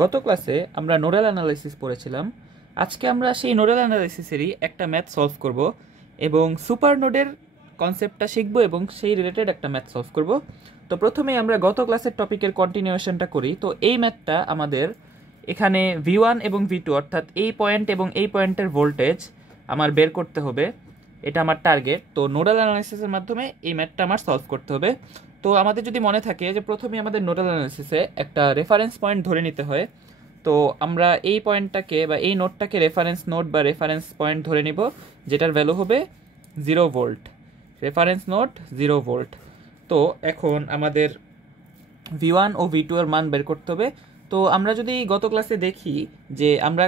গত ক্লাসে আমরা নোডাল অ্যানালাইসিস পড়েছিলাম। আজকে আমরা সেই নোডাল অ্যানালাইসিসেরই একটা ম্যাথ সলভ করব এবং সুপার নোডের কনসেপ্টটা শিখব এবং সেই রিলেটেড একটা ম্যাথ সলভ করব। তো প্রথমেই আমরা গত ক্লাসের টপিকের কন্টিনিউয়েশনটা করি। তো এই ম্যাথটা আমাদের এখানে V1 এবং V2 অর্থাৎ এই পয়েন্ট এবং এই পয়েন্টের ভোল্টেজ আমার বের করতে হবে, এটা আমার টার্গেট। তো নোডাল অ্যানালাইসিসের মাধ্যমে এই ম্যাথটা আমার সলভ করতে হবে। তো আমাদের যদি মনে থাকে যে প্রথমে আমাদের নোডাল অ্যানালাইসিসে একটা রেফারেন্স পয়েন্ট ধরে নিতে হয়, তো আমরা এই পয়েন্টটাকে বা এই নোডটাকে রেফারেন্স নোড বা রেফারেন্স পয়েন্ট ধরে নিব, যেটার ভ্যালু হবে 0 ভোল্ট। Reference node 0 volt. তো এখন আমাদের V1 ও V2 এর মান বের করতে হবে। তো আমরা যদি গত ক্লাসে দেখি যে আমরা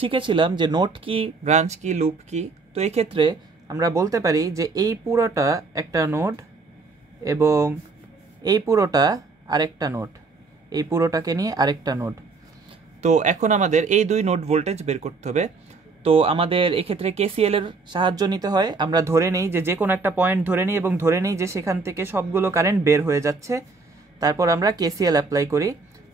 শিখেছিলাম যে নোড কি, ব্রাঞ্চ কি, লুপ কি। তো এই ক্ষেত্রে আমরা বলতে পারি যে এই পুরোটা একটা নোড এবং এই পুরোটা আরেকটা নোড, এই পুরোটাকে নিয়ে আরেকটা নোড। তো এখন আমাদের এই দুই নোড ভোল্টেজ বের করতে হবে। তো আমাদের এক্ষেত্রে KCL এর সাহায্য নিতে হয়। আমরা ধরে নেই যে কোনো একটা পয়েন্ট ধরে নিই এবং ধরে নিই যে সেখান থেকে সবগুলো কারেন্ট বের হয়ে যাচ্ছে, তারপর আমরা KCL অ্যাপ্লাই করি।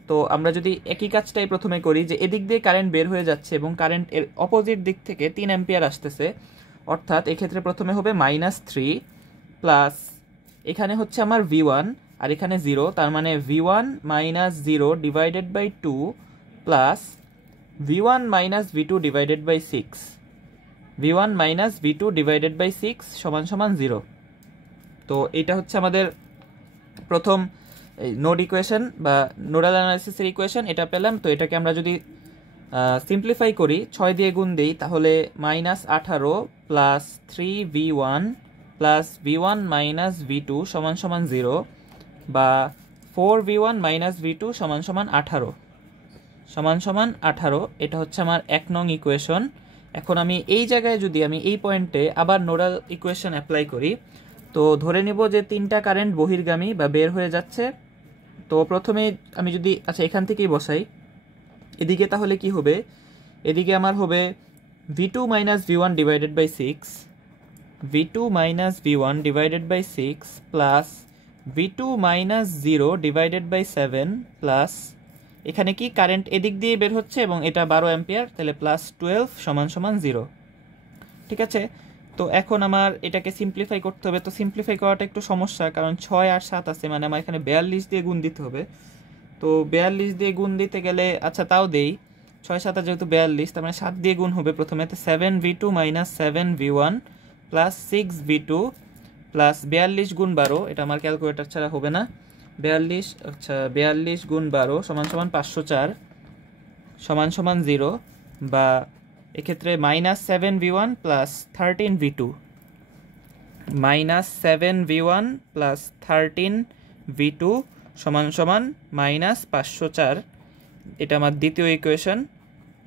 তো আমরা যদি একই কাজটাই প্রথমে করি যে এদিক দিয়ে কারেন্ট বের হয়ে যাচ্ছে এবং কারেন্ট এর অপোজিট দিক থেকে 3 অ্যাম্পিয়ার আসতেছে, অর্থাৎ এক্ষেত্রে প্রথমে হবে -3 প্লাস এখানে হচ্ছে আমার V1 আর এখানে 0, তার মানে V1 - 0 divided by 2 plus V1 - V2 divided by 6, V1 - V2 divided by 6 সমান সমান 0। তো এটা হচ্ছে আমাদের প্রথম নোড ইকুয়েশন বা নোডাল অ্যানালাইসিসের ইকুয়েশন, এটা পেলাম। তো এটাকে আমরা যদি সিম্পলিফাই করি, 6 দিয়ে গুণ দিই, তাহলে -18 plus 3V1 plus V1 - V2 সমান সমান 0 বা 4V1 - V2 সমান সমান 18 সমান সমান 18। এটা হচ্ছে আমার 1 নং ইকুয়েশন। এখন আমি এই জায়গায় যদি আমি এই পয়েন্টে আবার নোডাল ইকুয়েশন অ্যাপ্লাই করি, তো ধরে নিব যে তিনটা কারেন্ট বহির্গামী বা বের হয়ে যাচ্ছে। তো প্রথমে আমি যদি এখান থেকেই বসাই এদিকে, তাহলে কি হবে? এদিকে আমার হবে V2 - V1 divided by 6, V2 - V1 divided by 6 plus V2 - 0 divided by 7 plus এখানে কি কারেন্ট এদিক দিয়ে বের হচ্ছে এবং এটা 12 অ্যাম্পিয়ার, তাহলে +12 সমান সমান 0। ঠিক আছে। তো এখন আমার এটাকে সিম্পলিফাই করতে হবে। তো সিম্পলিফাই করাটা একটু সমস্যা, কারণ 6 আর 7 আছে, মানে আমার এখানে 42 দিয়ে গুণ দিতে হবে। তো 42 দিয়ে গুণ দিতে গেলে তাও দেই, 6 7 যেহেতু 42, তার মানে 7 দিয়ে গুণ হবে প্রথমে। তো 7V2 - 7V1 plus 6V2 plus 42 গুণ 12, এটা আমার ক্যালকুলেটর ছাড়া হবে না। 42 গুণ 12 সমান সমান 504 সমান সমান 0 বা এক্ষেত্রে -7V1 plus 13V2 -7V1 plus 13V2 সমান সমান -504। এটা আমার দ্বিতীয় ইকুয়েশন।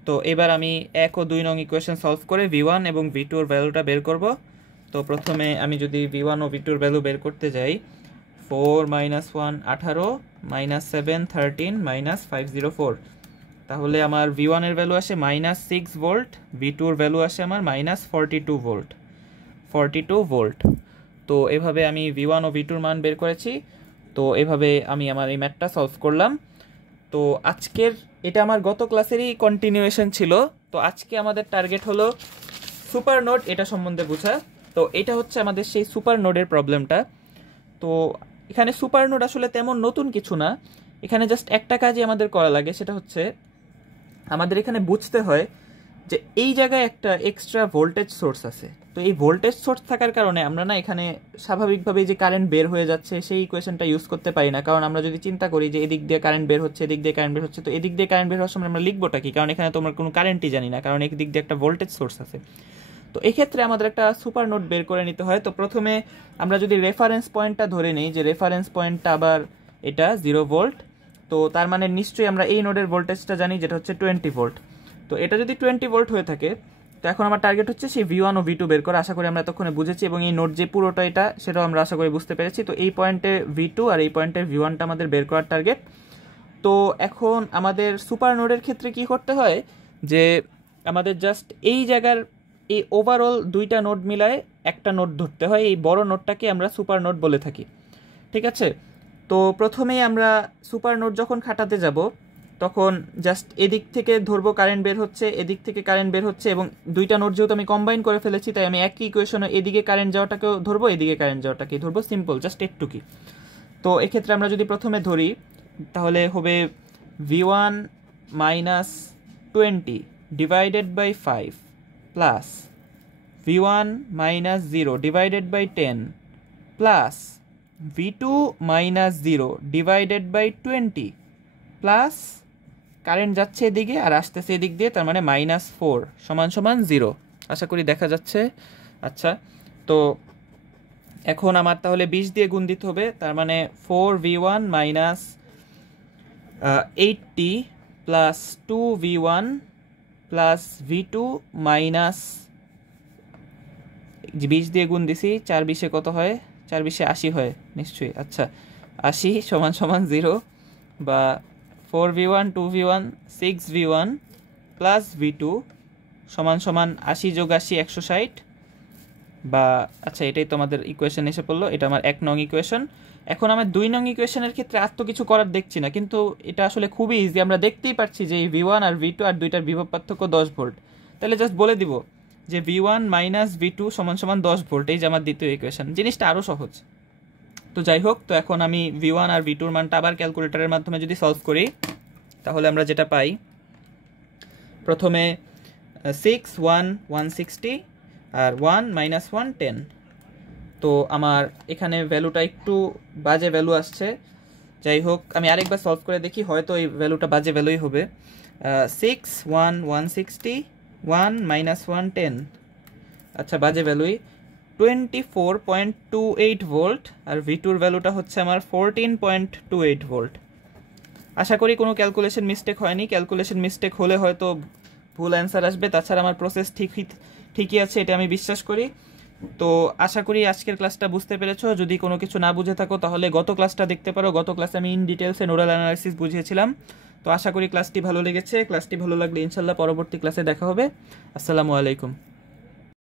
তো এবার আমি 1 ও 2 নং ইকুয়েশন সলভ করে V1 এবং V2 এর ভ্যালুটা বের করব। তো প্রথমে আমি যদি V1 ও V2 এর ভ্যালু বের করতে যাই, 4 - 1 18 -7 13 -504, তাহলে আমার V1 এর ভ্যালু আসে -6 ভোল্ট, V2 এর ভ্যালু আসে আমার -42 ভোল্ট, 42 ভোল্ট। তো এভাবে আমি V1 ও V2 এর মান বের করেছি। তো এভাবে আমি আমার এই ম্যাথটা সলভ করলাম। তো আজকের এটা আমার গত ক্লাসেরই কন্টিনিউয়েশন ছিল। তো আজকে আমাদের টার্গেট হলো সুপার নোড, এটা সম্বন্ধে বোঝা। তো এটা হচ্ছে আমাদের সেই সুপার নোডের প্রবলেমটা। তো এখানে সুপার নোড আসলে তেমন নতুন কিছু না, এখানে জাস্ট একটা কাজই আমাদের করা লাগে, সেটা হচ্ছে আমাদের এখানে বুঝতে হয় যে এই জায়গায় একটা এক্সট্রা ভোল্টেজ সোর্স আছে। তো এই ভোল্টেজ সোর্স থাকার কারণে আমরা না এখানে স্বাভাবিকভাবে যে কারেন্ট বের হয়ে যাচ্ছে সেই ইকুয়েশনটা ইউজ করতে পারি না। কারণ আমরা যদি চিন্তা করি যে এদিক দিয়ে কারেন্ট বের হচ্ছে, এদিক দিয়ে কারেন্ট বের হচ্ছে, তো এদিক দিয়ে কারেন্ট বের হওয়ার সময় আমরা লিখবোটা কি? কারণ এখানে তো আমরা কোনো কারেন্টই জানি না, কারণ একদিক দিয়ে একটা ভোল্টেজ সোর্স আছে। তো এক্ষেত্রে আমাদের একটা সুপার নোড বের করে নিতে হয়। তো প্রথমে আমরা যদি রেফারেন্স পয়েন্টটা ধরে নিই যে রেফারেন্স পয়েন্টটা আবার এটা 0 ভোল্ট, তো তার মানে নিশ্চয়ই আমরা এই নোডের ভোল্টেজটা জানি, যেটা হচ্ছে 20 ভোল্ট। তো এটা যদি 20 ভোল্ট হয়ে থাকে, তো এখন আমার টার্গেট হচ্ছে সেই V1 ও V2 বের করা। আশা করি আমরা এতক্ষণে বুঝেছি এবং এই নোড যে পুরোটা এটা, সেটাও আমরা আশা করি বুঝতে পেরেছি। তো এই পয়েন্টে V2 আর এই পয়েন্টে V1টা আমাদের বের করার টার্গেট। তো এখন আমাদের সুপার নোডের ক্ষেত্রে কি করতে হয় যে আমাদের জাস্ট এই জায়গার এই ওভারঅল দুইটা নোড মিলায় একটা নোড ধরতে হয়। এই বড় নোডটাকে আমরা সুপার নোড বলে থাকি। ঠিক আছে। তো প্রথমেই আমরা সুপার নোড যখন খাটাতে যাব, তখন জাস্ট এদিক থেকে ধরবো কারেন্ট বের হচ্ছে, এদিক থেকে কারেন্ট বের হচ্ছে, এবং দুইটা নোড যেহেতু আমি কম্বাইন করে ফেলেছি তাই আমি একই ইকুয়েশনে এদিকে কারেন্ট যাওয়াটাকেও ধরবো, এদিকে কারেন্ট যাওয়াটাকেই ধরবো, সিম্পল, জাস্ট একটুকি। তো এক্ষেত্রে আমরা যদি প্রথমে ধরি তাহলে হবে V1 minus 20 divided by 5 plus V1 minus 0 divided by 10 plus V2 minus 0 divided by 20 plus current যাচ্ছে এদিকে আর আসতেছে এদিক দিয়ে, তার মানে -4 সমান সমান 0। আশা করি দেখা যাচ্ছে। আচ্ছা, তো এখন আমার তাহলে 20 দিয়ে গুণ দিতে হবে, তার মানে 4V1 minus 80 plus 2V1 plus V2 minus 20 দিয়ে গুণ দিছি, 4 20 কত হয়, 4 20 80 হয় নিশ্চয়ই। আচ্ছা, 80 সমান সমান 0, বা 4V1 2V1 6V1 plus V2 সমান সমান 80 যোগ 80 160, বা আচ্ছা এটাই তো আমাদের ইকুয়েশন এসে পড়লো, এটা আমার 1 নং ইকুয়েশন। এখন আমার 2 নং ইকুয়েশনের ক্ষেত্রে আর তো কিছু করার দেখছি না, কিন্তু এটা আসলে খুবই ইজি, আমরা দেখতেই পাচ্ছি যে এই V1 আর V2 আর দুইটার বিভব পার্থক্য 10 ভোল্ট। তাহলে জাস্ট বলে দিব যে V1 মাইনাস V2 সমান সমান 10 ভোল্ট, এই যে আমার দ্বিতীয় ইকুয়েশন। জিনিসটা আরও সহজ। তো যাই হোক, তো এখন আমি V1 আর V2 এর মানটা আবার ক্যালকুলেটরের মাধ্যমে যদি সলভ করি তাহলে আমরা যেটা পাই, প্রথমে 6 1 160 আর 1 মাইনাস 1 10। তো আমার এখানে ভ্যালুটা একটু বাজে ভ্যালু আসছে, যাই হোক আমি আরেকবার সলভ করে দেখি, হয়তো এই ভ্যালুটা বাজে ভ্যালুই হবে। 6 1 160 1 মাইনাস 1 10, আচ্ছা বাজে ভ্যালুই, 24.28 ভোল্ট, আর V2 এর ভ্যালুটা হচ্ছে আমার 14.28 ভোল্ট। আশা করি কোনো ক্যালকুলেশন মিস্টেক হয়নি, ক্যালকুলেশন মিস্টেক হলে হয়তো ভুল অ্যান্সার আসবে, তাছাড়া আমার প্রসেস ঠিকই আছে, এটা আমি বিশ্বাস করি। তো আশা করি আজকের ক্লাসটা বুঝতে পেরেছো। যদি কোনো কিছু না বুঝে থাকো তাহলে গত ক্লাসটা দেখতে পারো, গত ক্লাসে আমি ইন ডিটেলসে নোডাল অ্যানালাইসিস বুঝিয়েছিলাম। তো আশা করি ক্লাসটি ভালো লেগেছে, ক্লাসটি ভালো লাগলে ইনশাল্লাহ পরবর্তী ক্লাসে দেখা হবে। আসসালামু আলাইকুম।